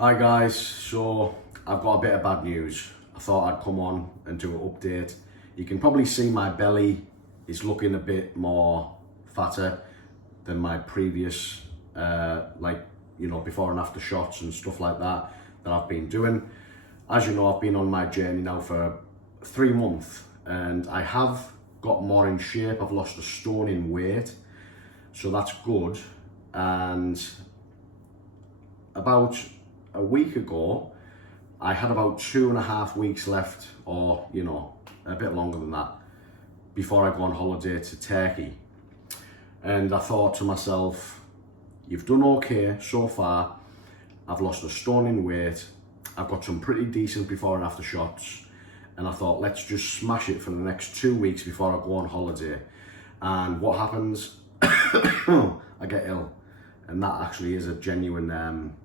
Hi guys, so I've got a bit of bad news. I thought I'd come on and do an update. You can probably see my belly is looking a bit more fatter than my previous, before and after shots and stuff like that I've been doing. As you know, I've been on my journey now for 3 months and I have got more in shape. I've lost a stone in weight, so that's good. And about a week ago, I had about 2.5 weeks left, or a bit longer than that, before I go on holiday to Turkey. And I thought to myself, you've done okay so far. I've lost a stone in weight. I've got some pretty decent before and after shots. And I thought, let's just smash it for the next 2 weeks before I go on holiday. And what happens? I get ill. And that actually is a genuine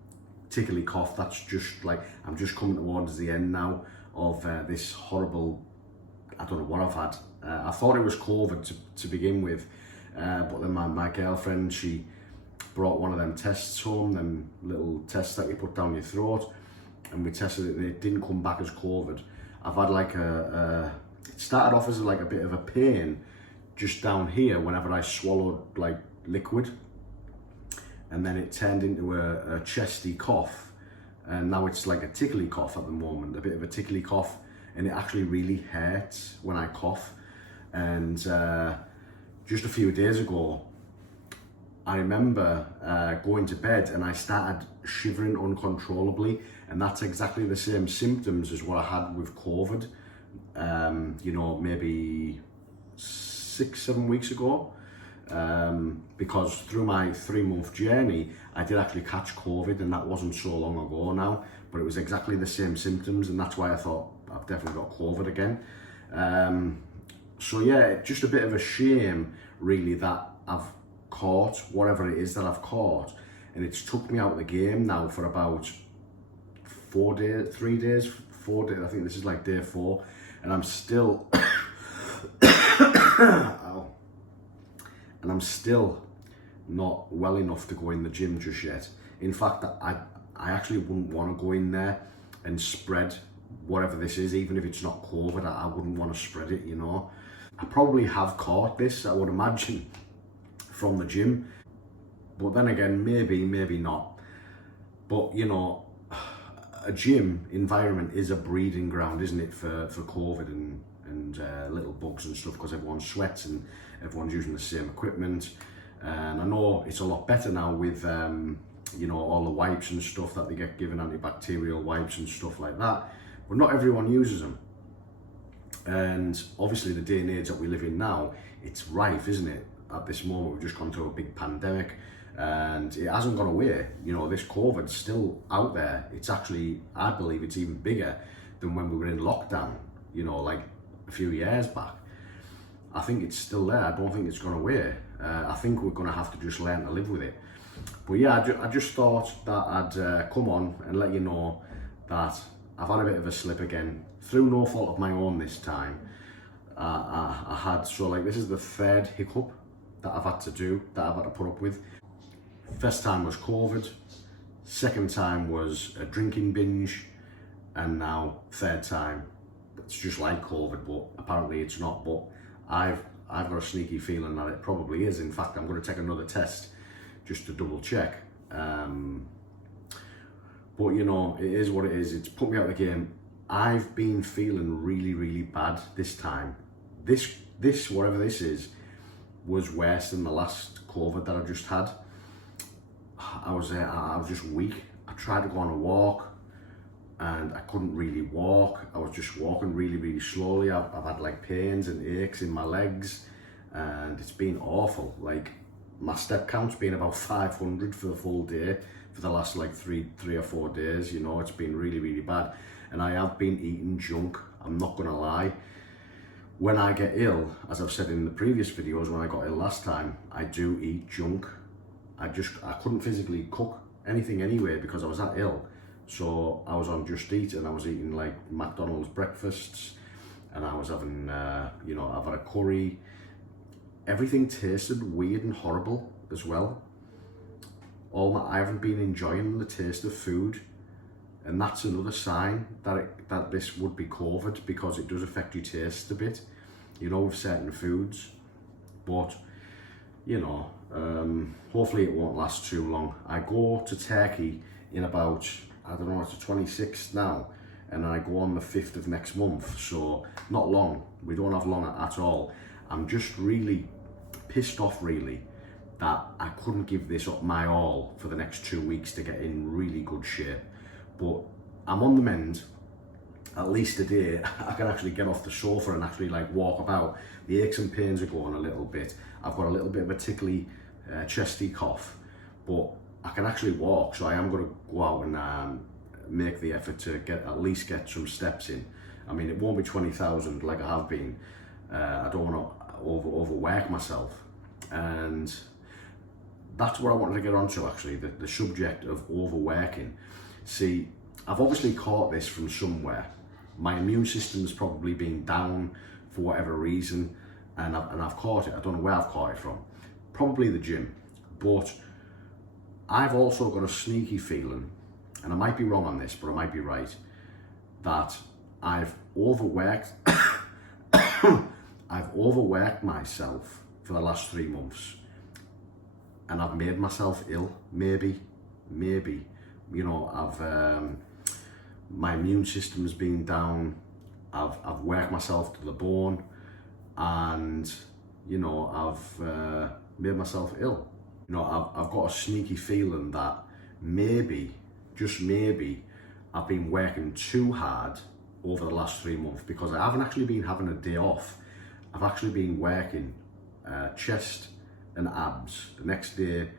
tickly cough. That's just like, I'm just coming towards the end now of this horrible, I don't know what I've had. I thought it was COVID to begin with, but then my girlfriend, she brought one of them tests home, them little tests that you put down your throat, and we tested it and it didn't come back as COVID. I've had like it started off as like a bit of a pain just down here whenever I swallowed like liquid, and then it turned into a chesty cough, and now it's like a tickly cough at the moment, a bit of a tickly cough, and it actually really hurts when I cough. And just a few days ago, I remember going to bed and I started shivering uncontrollably, and that's exactly the same symptoms as what I had with COVID, maybe 6-7 weeks ago. Because through my 3-month journey, I did actually catch COVID, and that wasn't so long ago now, but it was exactly the same symptoms, and that's why I thought I've definitely got COVID again. So yeah, just a bit of a shame really that I've caught whatever it is that I've caught, and it's took me out of the game now for about 4 days, 3 days, 4 days. I think this is like day 4, and I'm still and I'm still not well enough to go in the gym just yet. In fact, I actually wouldn't want to go in there and spread whatever this is, even if it's not COVID. I wouldn't want to spread it, I probably have caught this, I would imagine, from the gym. But then again, maybe not. But, a gym environment is a breeding ground, isn't it, for COVID and little bugs and stuff, because everyone sweats and everyone's using the same equipment. And I know it's a lot better now with all the wipes and stuff that they get given, antibacterial wipes and stuff like that, but not everyone uses them. And obviously the day and age that we live in now, it's rife, isn't it? At this moment, we've just gone through a big pandemic and it hasn't gone away. This COVID's still out there. It's actually, I believe it's even bigger than when we were in lockdown, like a few years back. I think it's still there. I don't think it's gone away. I think we're going to have to just learn to live with it. But yeah, I just thought that I'd come on and let you know that I've had a bit of a slip again, through no fault of my own this time. I had, this is the 3rd hiccup that I've had to do, that I've had to put up with. First time was COVID, second time was a drinking binge, and now 3rd time, it's just like COVID, but apparently it's not. But I've got a sneaky feeling that it probably is. In fact, I'm going to take another test just to double check. But it is what it is. It's put me out of the game. I've been feeling really bad this time. This whatever this is, was worse than the last COVID that I just had. I was just weak. I tried to go on a walk and I couldn't really walk. I was just walking really slowly. I've had like pains and aches in my legs, and it's been awful. Like, my step count's been about 500 for the full day for the last like three or 4 days. It's been really bad, and I have been eating junk, I'm not gonna lie. When I get ill, as I've said in the previous videos, when I got ill last time, I do eat junk. I couldn't physically cook anything anyway because I was that ill. So I was on Just Eat, and I was eating like McDonald's breakfasts, and I was having, I've had a curry. Everything tasted weird and horrible as well. I haven't been enjoying the taste of food And that's another sign that this would be COVID, because it does affect your taste a bit, you know, with certain foods. But, you know, hopefully it won't last too long. I go to Turkey in about, I don't know, it's the 26th now, and then I go on the 5th of next month, so not long. We don't have long at all. I'm just really pissed off, really, that I couldn't give this up my all for the next 2 weeks to get in really good shape. But I'm on the mend. At least today I can actually get off the sofa and actually like walk about. The aches and pains are going a little bit. I've got a little bit of a tickly chesty cough, but I can actually walk, so I am going to go out and make the effort to at least get some steps in. I mean, it won't be 20,000 like I have been. I don't want to overwork myself, and that's what I wanted to get onto, actually, the subject of overworking. See, I've obviously caught this from somewhere. My immune system's probably been down for whatever reason, and I've caught it. I don't know where I've caught it from. Probably the gym. But I've also got a sneaky feeling, and I might be wrong on this, but I might be right, that I've overworked I've overworked myself for the last 3 months, and I've made myself ill. Maybe, you know, my immune system's been down. I've worked myself to the bone, and you know, I've made myself ill. You know, I've got a sneaky feeling that maybe, just maybe, I've been working too hard over the last 3 months, because I haven't actually been having a day off. I've actually been working chest and abs, the next day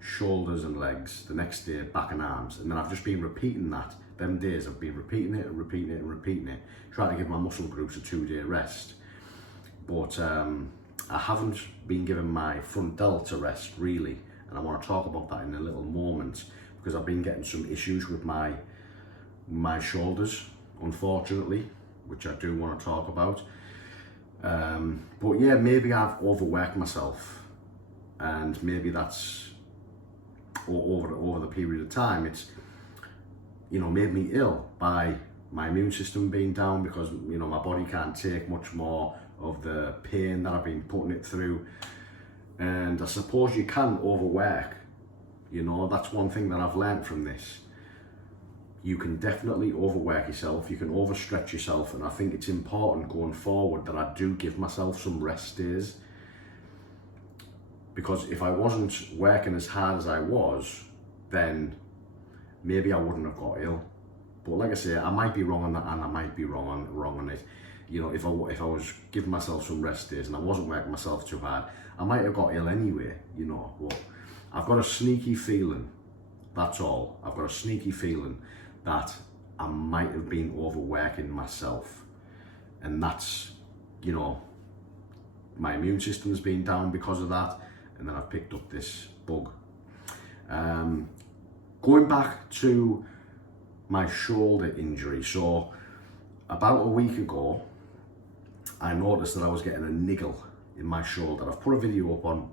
shoulders and legs, the next day back and arms, and then I've just been repeating that. Them days I've been repeating it and repeating it and repeating it, trying to give my muscle groups a 2-day rest. But I haven't been giving my front delt a rest, really, and I want to talk about that in a little moment, because I've been getting some issues with my shoulders, unfortunately, which I do want to talk about. But yeah, maybe I've overworked myself, and maybe that's over the period of time, it's, you know, made me ill by my immune system being down, because, you know, my body can't take much more of the pain that I've been putting it through. And I suppose you can overwork, you know, that's one thing that I've learned from this. You can definitely overwork yourself, you can overstretch yourself, and I think it's important going forward that I do give myself some rest days. Because if I wasn't working as hard as I was, then maybe I wouldn't have got ill. But like I say, I might be wrong on that, and I might be wrong on it. You know, if I was giving myself some rest days and I wasn't working myself too hard, I might have got ill anyway, you know. But I've got a sneaky feeling, that's all. I've got a sneaky feeling that I might have been overworking myself. And that's, you know, my immune system's been down because of that, and then I've picked up this bug. Going back to my shoulder injury, so about a week ago, I noticed that I was getting a niggle in my shoulder. I've put a video up on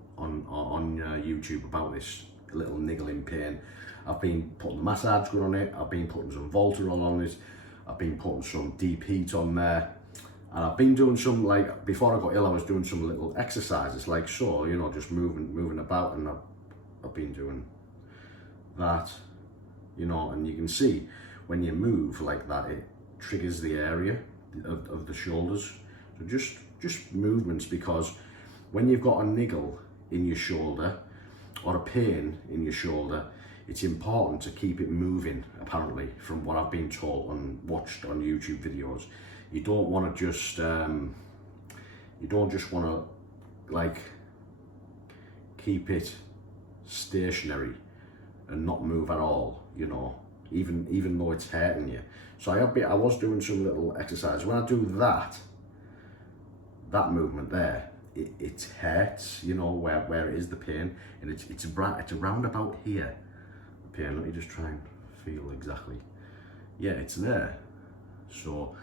YouTube about this little niggling pain. I've been putting the massage gun on it, I've been putting some Voltarol on it, I've been putting some deep heat on there, and I've been doing some, like, before I got ill, I was doing some little exercises, like so, you know, just moving about, and I've been doing that, you know, and you can see when you move like that, it triggers the area of the shoulders. So just movements, because when you've got a niggle in your shoulder or a pain in your shoulder, it's important to keep it moving, apparently, from what I've been told and watched on YouTube videos. You don't want to just, you don't just want to, like, keep it stationary and not move at all, you know, even though it's hurting you. So I was doing some little exercise. When I do that movement there, it hurts, you know, where it is the pain, and it's around about here, the pain. Let me just try and feel exactly. Yeah, it's there. So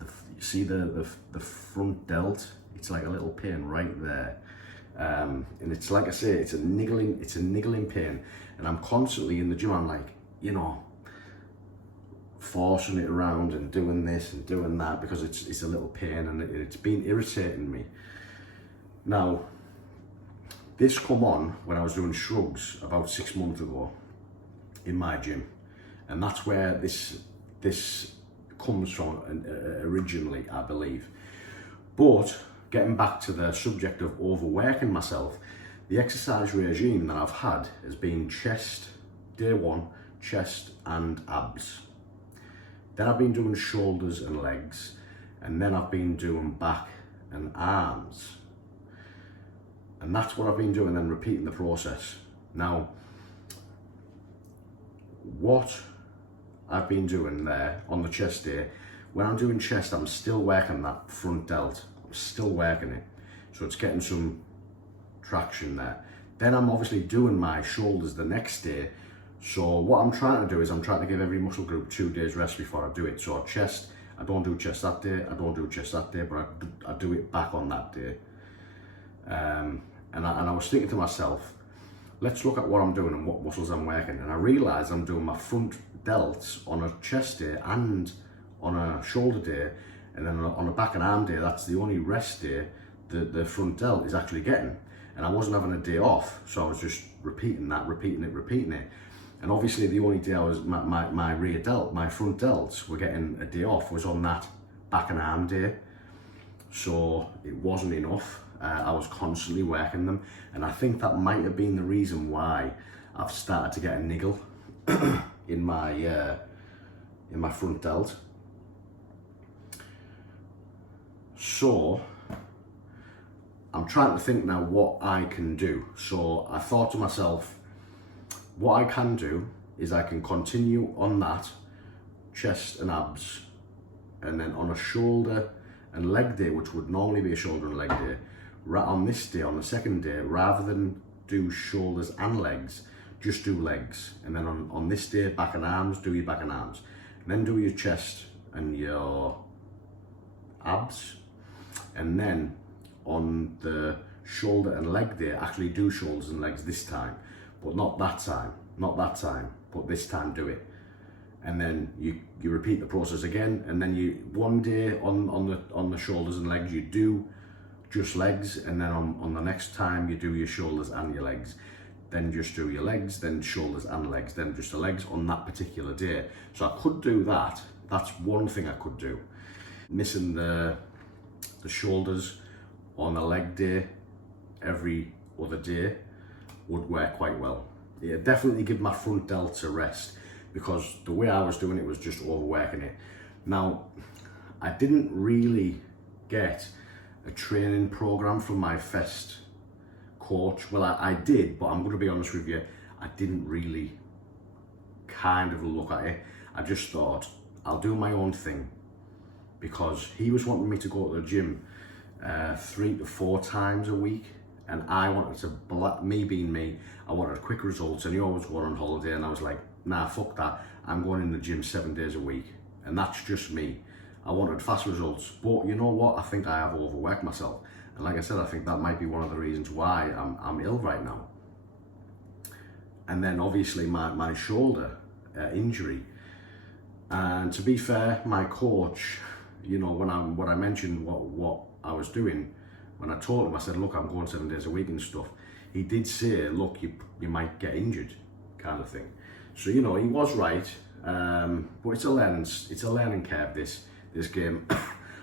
you see the front delt, it's like a little pain right there, and it's, like I say, it's a niggling pain, and I'm constantly in the gym. I'm like, you know, forcing it around and doing this and doing that because it's a little pain, and it's been irritating me. Now, this come on when I was doing shrugs about 6 months ago in my gym, and that's where this comes from originally, I believe. But getting back to the subject of overworking myself, the exercise regime that I've had has been chest, day one, chest and abs. Then I've been doing shoulders and legs, and then I've been doing back and arms. And that's what I've been doing, then repeating the process. Now, what I've been doing there on the chest day, when I'm doing chest, I'm still working that front delt. I'm still working it. So it's getting some traction there. Then I'm obviously doing my shoulders the next day. So what I'm trying to do is I'm trying to give every muscle group 2 days rest before I do it. So chest, I don't do chest that day, I don't do chest that day, but I do it back on that day. And I was thinking to myself, let's look at what I'm doing and what muscles I'm working. And I realised I'm doing my front delts on a chest day and on a shoulder day, and then on a back and arm day, that's the only rest day the front delt is actually getting. And I wasn't having a day off, so I was just repeating it. And obviously the only day I was, my rear delt, my front delts were getting a day off was on that back and arm day. So it wasn't enough. I was constantly working them, and I think that might have been the reason why I've started to get a niggle in my front delt. So I'm trying to think now what I can do. So I thought to myself, what I can do is I can continue on that chest and abs, and then on a shoulder and leg day, which would normally be a shoulder and leg day, on this day, on the second day, rather than do shoulders and legs, just do legs. And then on this day, back and arms, do your back and arms. And then do your chest and your abs. And then on the shoulder and leg day, actually do shoulders and legs this time, but not that time, but this time do it. And then you repeat the process again, and then you one day on the shoulders and legs you do just legs, and then on the next time you do your shoulders and your legs, then just do your legs, then shoulders and legs, then just the legs on that particular day. So I could do that. That's one thing I could do. Missing the shoulders on a leg day every other day would work quite well. It definitely give my front delts a rest, because the way I was doing it was just overworking it. Now, I didn't really get a training program from my Fest coach. Well, I did, but I'm going to be honest with you, I didn't really kind of look at it. I just thought, I'll do my own thing, because he was wanting me to go to the gym 3 to 4 times a week, and I wanted to, me being me, I wanted quick results, and he always going on holiday, and I was like, nah, fuck that, I'm going in the gym 7 days a week, and that's just me. I wanted fast results, but you know what, I think I have overworked myself, and like I said, I think that might be one of the reasons why I'm ill right now. And then obviously my shoulder injury, and to be fair, my coach, you know, when I mentioned what I was doing, when I told him, I said, look, I'm going 7 days a week and stuff, he did say, look, you might get injured, kind of thing. So, you know, he was right, but it's a learning curve, this game.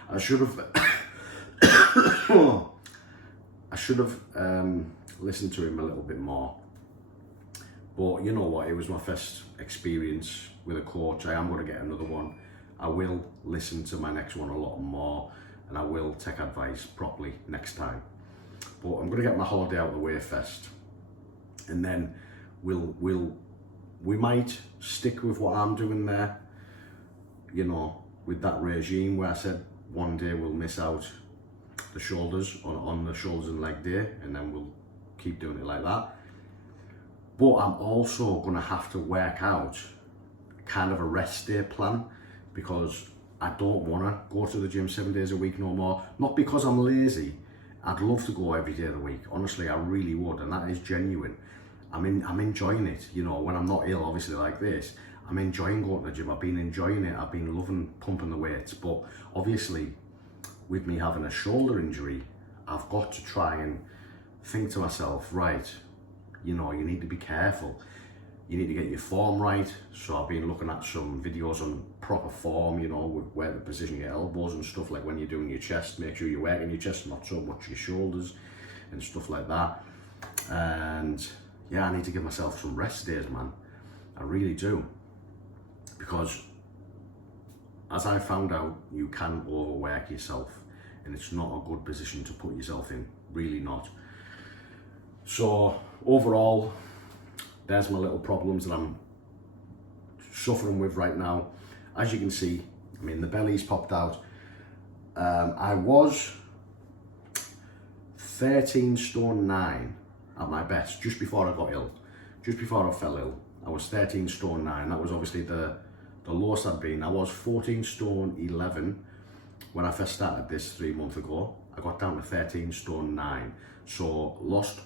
I should have listened to him a little bit more. But you know what, it was my first experience with a coach. I am going to get another one. I will listen to my next one a lot more, and I will take advice properly next time. But I'm going to get my holiday out of the way first, and then we might stick with what I'm doing there, you know, with that regime where I said one day we'll miss out the shoulders on the shoulders and leg day, and then we'll keep doing it like that. But I'm also going to have to work out kind of a rest day plan, because I don't want to go to the gym 7 days a week no more. Not because I'm lazy. I'd love to go every day of the week. Honestly, I really would, and that is genuine. I'm enjoying it. You know, when I'm not ill, obviously like this, I'm enjoying going to the gym. I've been enjoying it. I've been loving pumping the weights. But obviously, with me having a shoulder injury, I've got to try and think to myself, right, you know, you need to be careful. You need to get your form right. So I've been looking at some videos on proper form, you know, with where to position your elbows and stuff, like when you're doing your chest, make sure you're working your chest, not so much your shoulders and stuff like that. And yeah, I need to give myself some rest days, man. I really do. Because as I found out, you can overwork yourself and it's not a good position to put yourself in, really not. So overall, there's my little problems that I'm suffering with right now. As you can see, I mean, the belly's popped out. I was 13 stone 9 at my best, just before I got ill. Just before I fell ill, I was 13 stone 9. That was obviously the lowest I'd been. I was 14 stone 11 when I first started this 3 months ago. I got down to 13 stone 9. So lost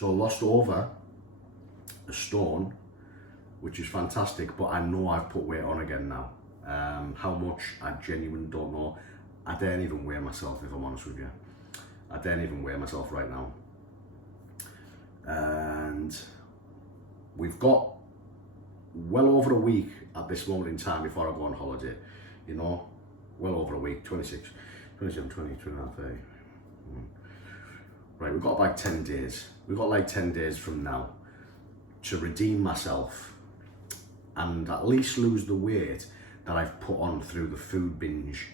lost over a stone, which is fantastic, but I know I've put weight on again now. How much, I genuinely don't know. I daren't even weigh myself, if I'm honest with you. I daren't even weigh myself right now. And we've got well over a week at this moment in time before I go on holiday, you know, well over a week, 26, 27, 20, 29, 30. Right, we've got like 10 days. We've got like 10 days from now to redeem myself and at least lose the weight that I've put on through the food binge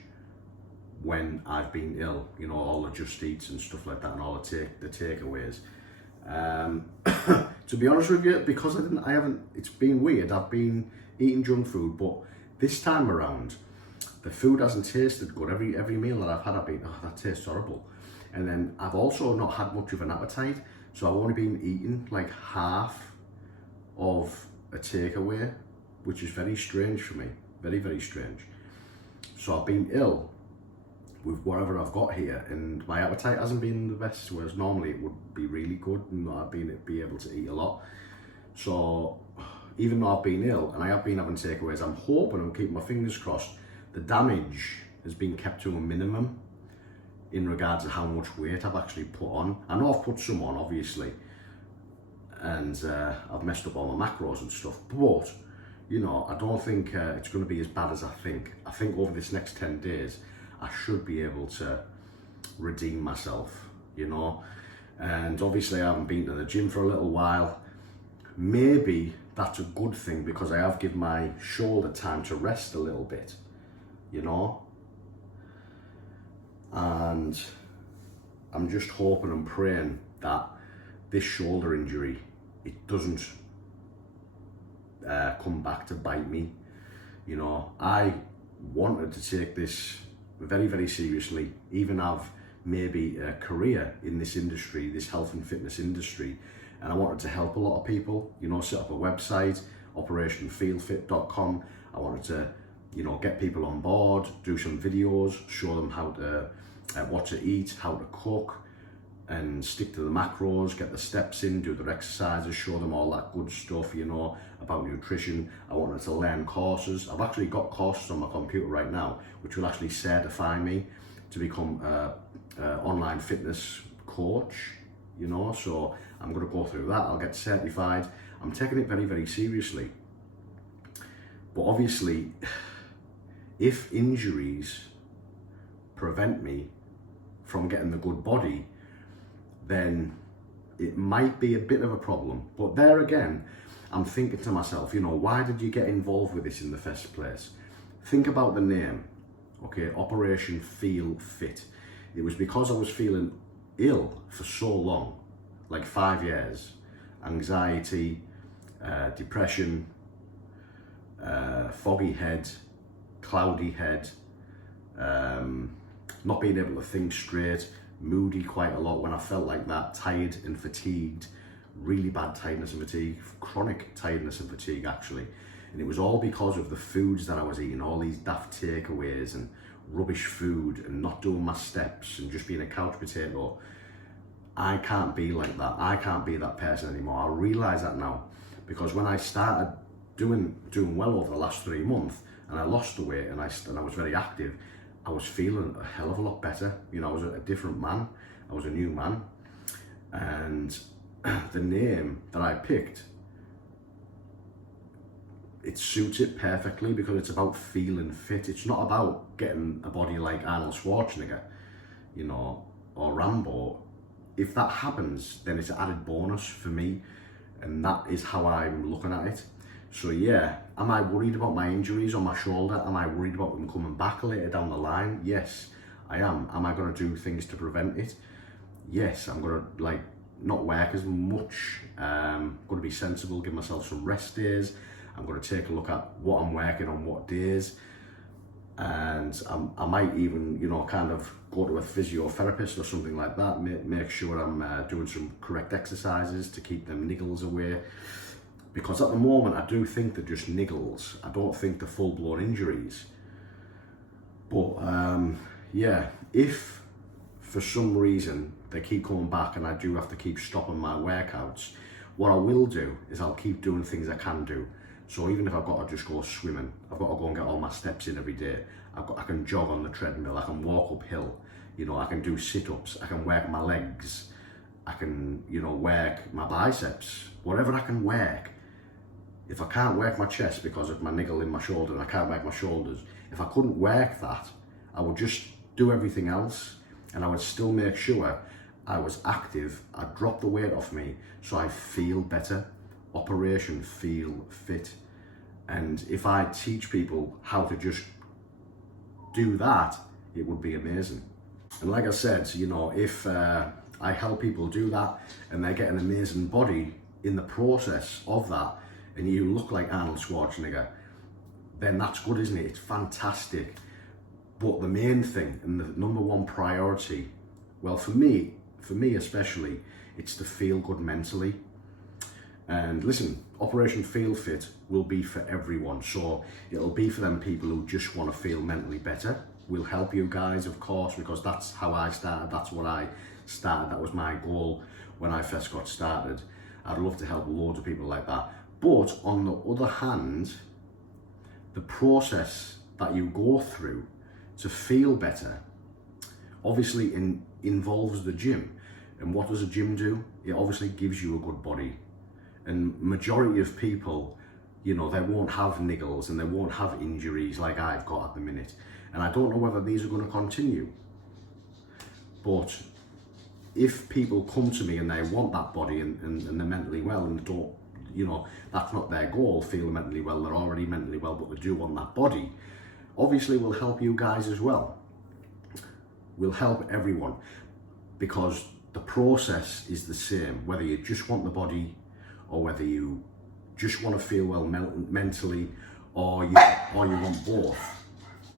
when I've been ill, you know, all the Just Eats and stuff like that, and all the takeaways. To be honest with you, because I haven't, it's been weird. I've been eating junk food, but this time around, the food hasn't tasted good. Every meal that I've had, I've been, oh, that tastes horrible. And then I've also not had much of an appetite, so I've only been eating like half of a takeaway, which is very strange for me, very, very strange. So I've been ill with whatever I've got here, and my appetite hasn't been the best, whereas normally it would be really good and I'd be able to eat a lot. So even though I've been ill and I have been having takeaways, I'm hoping, I'm keeping my fingers crossed, the damage has been kept to a minimum in regards to how much weight I've actually put on. I know I've put some on, obviously, and I've messed up all my macros and stuff, but you know, I don't think it's going to be as bad as I think. I think over this next 10 days, I should be able to redeem myself, you know. And obviously I haven't been to the gym for a little while. Maybe that's a good thing, because I have given my shoulder time to rest a little bit, you know. And I'm just hoping and praying that this shoulder injury, it doesn't come back to bite me. You know, I wanted to take this very, very seriously, even have maybe a career in this industry, this health and fitness industry, and I wanted to help a lot of people, you know, set up a website, operationfeelfit.com. I wanted to, you know, get people on board, do some videos, show them how to, what to eat, how to cook, and stick to the macros, get the steps in, do their exercises, show them all that good stuff, you know, about nutrition. I wanted to learn courses. I've actually got courses on my computer right now, which will actually certify me to become an online fitness coach, you know, so I'm going to go through that. I'll get certified. I'm taking it very, very seriously. But obviously, if injuries prevent me from getting the good body, then it might be a bit of a problem. But there again, I'm thinking to myself, you know, why did you get involved with this in the first place? Think about the name, okay, Operation Feel Fit. It was because I was feeling ill for so long, like 5 years. Anxiety, depression, foggy head, cloudy head, not being able to think straight, moody quite a lot when I felt like that, tired and fatigued, really bad tiredness and fatigue, chronic tiredness and fatigue actually. And it was all because of the foods that I was eating, all these daft takeaways and rubbish food and not doing my steps and just being a couch potato. I can't be like that. I can't be that person anymore. I realise that now. because when I started doing well over the last 3 months, and I lost the weight, and I was very active, I was feeling a hell of a lot better. You know, I was a different man. I was a new man. And the name that I picked, it suits it perfectly, because it's about feeling fit. It's not about getting a body like Arnold Schwarzenegger, you know, or Rambo. If that happens, then it's an added bonus for me, and that is how I'm looking at it. So yeah, am I worried about my injuries on my shoulder? Am I worried about them coming back later down the line? Yes, I am. Am I going to do things to prevent it? Yes, I'm going to like not work as much. I'm going to be sensible, give myself some rest days. I'm going to take a look at what I'm working on what days, and I might even, you know, kind of go to a physiotherapist or something like that. Make sure I'm doing some correct exercises to keep them niggles away. Because at the moment, I do think they're just niggles. I don't think they're full-blown injuries. But yeah, if for some reason they keep coming back and I do have to keep stopping my workouts, what I will do is I'll keep doing things I can do. So even if I've got to just go swimming, I've got to go and get all my steps in every day, I can jog on the treadmill, I can walk uphill, you know, I can do sit-ups, I can work my legs, I can, you know, work my biceps, whatever I can work. If I can't work my chest because of my niggle in my shoulder and I can't work my shoulders, if I couldn't work that, I would just do everything else, and I would still make sure I was active. I'd drop the weight off me so I feel better. Operation Feel Fit. And if I teach people how to just do that, it would be amazing. And like I said, you know, if I help people do that and they get an amazing body in the process of that, and you look like Arnold Schwarzenegger, then that's good, isn't it? It's fantastic. But the main thing and the number one priority, well, for me especially, it's to feel good mentally. And listen, Operation Feel Fit will be for everyone. So it'll be for them people who just want to feel mentally better. We'll help you guys, of course, because that's how I started. That's what I started. That was my goal when I first got started. I'd love to help loads of people like that. But on the other hand, the process that you go through to feel better obviously involves the gym. And what does a gym do? It obviously gives you a good body. And majority of people, you know, they won't have niggles and they won't have injuries like I've got at the minute. And I don't know whether these are going to continue. But if people come to me and they want that body and they're mentally well and they don't, you know, that's not their goal, feel mentally well, they're already mentally well, but they do want that body, obviously we'll help you guys as well. We'll help everyone, because the process is the same, whether you just want the body or whether you just want to feel well mentally, or you want both.